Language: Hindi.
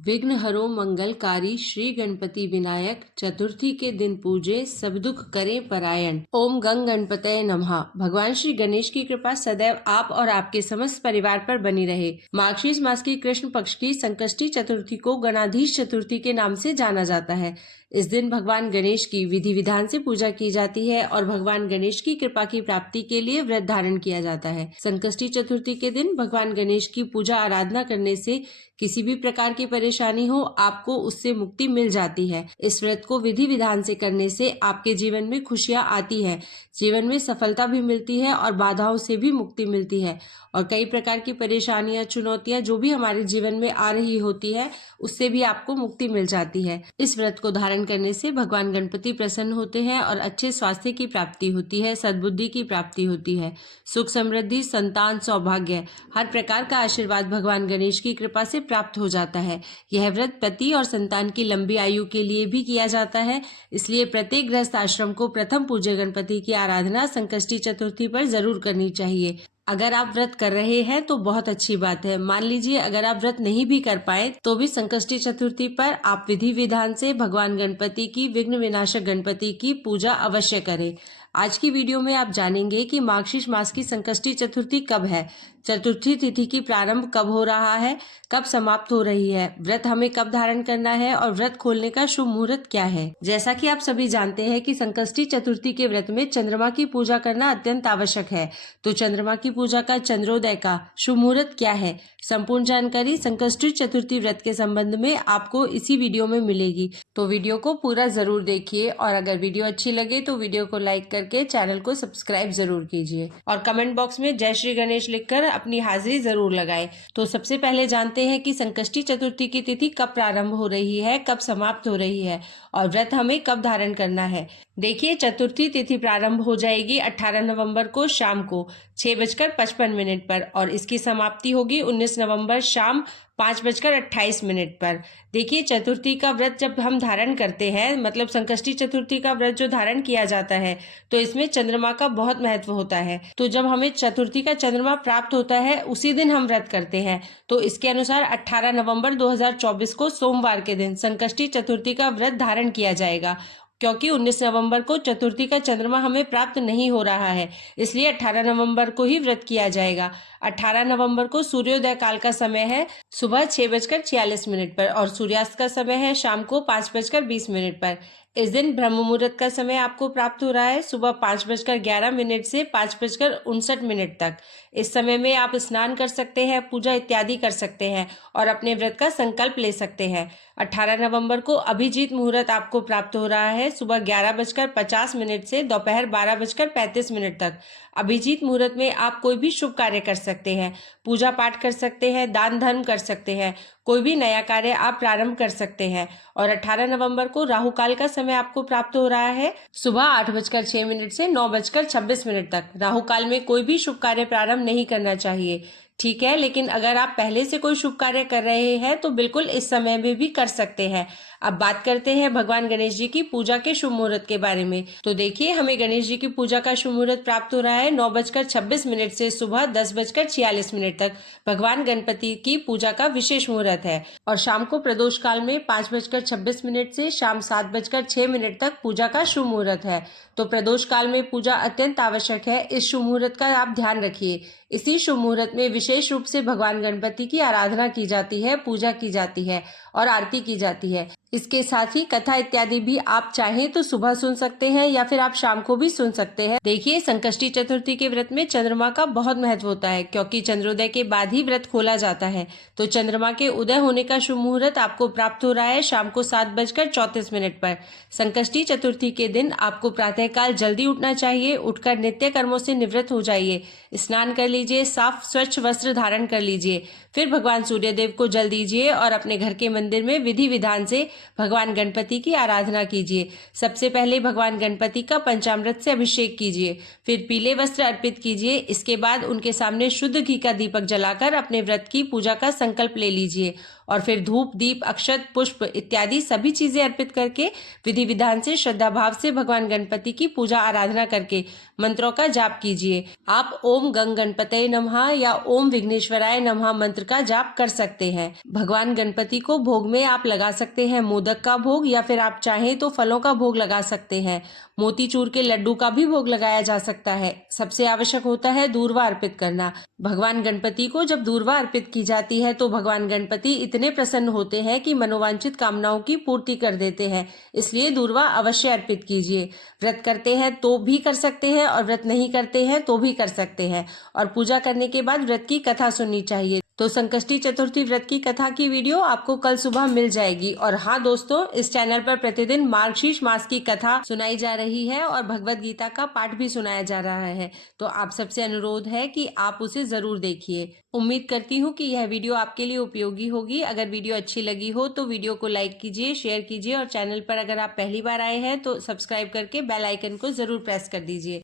विघ्न हरो मंगलकारी श्री गणपति विनायक, चतुर्थी के दिन पूजे सब दुख करे परायण। ओम गंग गणपतये नमः। भगवान श्री गणेश की कृपा सदैव आप और आपके समस्त परिवार पर बनी रहे। मार्गशीर्ष मास की कृष्ण पक्ष की संकष्टी चतुर्थी को गणाधीश चतुर्थी के नाम से जाना जाता है। इस दिन भगवान गणेश की विधि विधान से पूजा की जाती है और भगवान गणेश की कृपा की प्राप्ति के लिए व्रत धारण किया जाता है। संकष्टी चतुर्थी के दिन भगवान गणेश की पूजा आराधना करने से किसी भी प्रकार की परेशानी हो, आपको उससे मुक्ति मिल जाती है। इस व्रत को विधि विधान से करने से आपके जीवन में खुशियां आती है, जीवन में सफलता भी मिलती है और बाधाओं से भी मुक्ति मिलती है और कई प्रकार की परेशानियां, चुनौतियां जो भी हमारे जीवन में आ रही होती है, उससे भी आपको मुक्ति मिल जाती है। इस व्रत को धारण करने से भगवान गणपति प्रसन्न होते हैं और अच्छे स्वास्थ्य की प्राप्ति होती है, सद्बुद्धि की प्राप्ति होती है, सुख समृद्धि, संतान, सौभाग्य, हर प्रकार का आशीर्वाद भगवान गणेश की कृपा से प्राप्त हो जाता है। यह व्रत पति और संतान की लंबी आयु के लिए भी किया जाता है, इसलिए प्रत्येक गृहस्थ आश्रम को प्रथम पूज्य गणपति की आराधना संकष्टी चतुर्थी पर जरूर करनी चाहिए। अगर आप व्रत कर रहे हैं तो बहुत अच्छी बात है। मान लीजिए अगर आप व्रत नहीं भी कर पाए तो भी संकष्टी चतुर्थी पर आप विधि विधान से भगवान गणपति की, विघ्न विनाशक गणपति की पूजा अवश्य करें। आज की वीडियो में आप जानेंगे कि मार्गशीर्ष मास की संकष्टी चतुर्थी कब है, चतुर्थी तिथि की प्रारंभ कब हो रहा है, कब समाप्त हो रही है, व्रत हमें कब धारण करना है और व्रत खोलने का शुभ मुहूर्त क्या है। जैसा कि आप सभी जानते हैं कि संकष्टी चतुर्थी के व्रत में चंद्रमा की पूजा करना अत्यंत आवश्यक है। तो चंद्रमा की पूजा का, चंद्रोदय का शुभ मुहूर्त क्या है, संपूर्ण जानकारी संकष्टी चतुर्थी व्रत के संबंध में आपको इसी वीडियो में मिलेगी। तो वीडियो को पूरा जरूर देखिए और अगर वीडियो अच्छी लगे तो वीडियो को लाइक करके चैनल को सब्सक्राइब जरूर कीजिए और कमेंट बॉक्स में जय श्री गणेश लिखकर अपनी हाजिरी जरूर लगाएं। तो सबसे पहले जानते हैं कि संकष्टी चतुर्थी की तिथि कब प्रारंभ हो रही है, कब समाप्त हो रही है और व्रत हमें कब धारण करना है। देखिए, चतुर्थी तिथि प्रारंभ हो जाएगी 18 नवंबर को शाम को 6:55 पर और इसकी समाप्ति होगी 19 नवंबर शाम 5:28 पर। देखिए, चतुर्थी का व्रत जब हम धारण करते हैं, मतलब संकष्टी चतुर्थी का व्रत जो धारण किया जाता है, तो इसमें चंद्रमा का बहुत महत्व होता है। तो जब हमें चतुर्थी का चंद्रमा प्राप्त होता है उसी दिन हम व्रत करते हैं। तो इसके अनुसार 18 नवंबर 2024 को सोमवार के दिन संकष्टी चतुर्थी का व्रत धारण किया जाएगा। क्योंकि 19 नवंबर को चतुर्थी का चंद्रमा हमें प्राप्त नहीं हो रहा है, इसलिए 18 नवंबर को ही व्रत किया जाएगा। 18 नवंबर को सूर्योदय काल का समय है सुबह 6:46 पर और सूर्यास्त का समय है शाम को 5:20 पर। इस दिन ब्रह्म मुहूर्त का समय आपको प्राप्त हो रहा है सुबह 5:11 से 5:59 तक। इस समय में आप स्नान कर सकते हैं, पूजा इत्यादि कर सकते हैं और अपने व्रत का संकल्प ले सकते हैं। 18 नवंबर को अभिजीत मुहूर्त आपको प्राप्त हो रहा है सुबह 11:50 से दोपहर 12:35 तक। अभिजीत मुहूर्त में आप कोई भी शुभ कार्य कर सकते हैं, पूजा पाठ कर सकते हैं, दान धर्म कर सकते हैं, कोई भी नया कार्य आप प्रारंभ कर सकते हैं। और 18 नवंबर को राहु काल का समय आपको प्राप्त हो रहा है सुबह 8:06 से 9:26 तक। राहु काल में कोई भी शुभ कार्य प्रारंभ नहीं करना चाहिए, ठीक है, लेकिन अगर आप पहले से कोई शुभ कार्य कर रहे हैं तो बिल्कुल इस समय में भी कर सकते हैं। अब बात करते हैं भगवान गणेश जी की पूजा के शुभ मुहूर्त के बारे में। तो देखिए, हमें गणेश जी की पूजा का शुभ मुहूर्त प्राप्त हो रहा है 9:26 से सुबह 10:46 तक। भगवान गणपति की पूजा का विशेष मुहूर्त है और शाम को प्रदोष काल में 5:26 से शाम 7:06 तक पूजा का शुभ मुहूर्त है। तो प्रदोष काल में पूजा अत्यंत आवश्यक है, इस शुभ मुहूर्त का आप ध्यान रखिए। इसी शुभ मुहूर्त में विशेष रूप से भगवान गणपति की आराधना की जाती है, पूजा की जाती है और आरती की जाती है। इसके साथ ही कथा इत्यादि भी आप चाहें तो सुबह सुन सकते हैं या फिर आप शाम को भी सुन सकते हैं। देखिए, संकष्टी चतुर्थी के व्रत में चंद्रमा का बहुत महत्व होता है क्योंकि चंद्रोदय के बाद ही व्रत खोला जाता है। तो चंद्रमा के उदय होने का शुभ मुहूर्त आपको प्राप्त हो रहा है शाम को 7:34 पर। संकष्टी चतुर्थी के दिन आपको प्रातःकाल जल्दी उठना चाहिए, उठकर नित्य कर्मों से निवृत्त हो जाइए, स्नान कर लीजिए, साफ स्वच्छ वस्त्र धारण कर लीजिए, फिर भगवान सूर्यदेव को जल दीजिए और अपने घर के मंदिर में विधि विधान से भगवान गणपति की आराधना कीजिए। सबसे पहले भगवान गणपति का पंचामृत से अभिषेक कीजिए, फिर पीले वस्त्र अर्पित कीजिए। इसके बाद उनके सामने शुद्ध घी का दीपक जलाकर अपने व्रत की पूजा का संकल्प ले लीजिए और फिर धूप, दीप, अक्षत, पुष्प इत्यादि सभी चीजें अर्पित करके विधि विधान से श्रद्धा भाव से भगवान गणपति की पूजा आराधना करके मंत्रों का जाप कीजिए। आप ओम गंग गणपतये नमः या ओम विघ्नेश्वराय नमः मंत्र का जाप कर सकते हैं। भगवान गणपति को भोग में आप लगा सकते हैं मोदक का भोग, या फिर आप चाहें तो फलों का भोग लगा सकते हैं। मोतीचूर के लड्डू का भी भोग लगाया जा सकता है। सबसे आवश्यक होता है दूर्वा अर्पित करना। भगवान गणपति को जब दूर्वा अर्पित की जाती है तो भगवान गणपति इतने प्रसन्न होते हैं कि मनोवांछित कामनाओं की पूर्ति कर देते हैं। इसलिए दूर्वा अवश्य अर्पित कीजिए। व्रत करते हैं तो भी कर सकते हैं और व्रत नहीं करते हैं तो भी कर सकते हैं। और पूजा करने के बाद व्रत की कथा सुननी चाहिए। तो संकष्टी चतुर्थी व्रत की कथा की वीडियो आपको कल सुबह मिल जाएगी। और हाँ दोस्तों, इस चैनल पर प्रतिदिन मार्गशीर्ष मास की कथा सुनाई जा रही है और भगवत गीता का पाठ भी सुनाया जा रहा है। तो आप सबसे अनुरोध है कि आप उसे जरूर देखिए। उम्मीद करती हूँ कि यह वीडियो आपके लिए उपयोगी होगी। अगर वीडियो अच्छी लगी हो तो वीडियो को लाइक कीजिए, शेयर कीजिए और चैनल पर अगर आप पहली बार आए हैं तो सब्सक्राइब करके बेल आइकन को जरूर प्रेस कर दीजिए।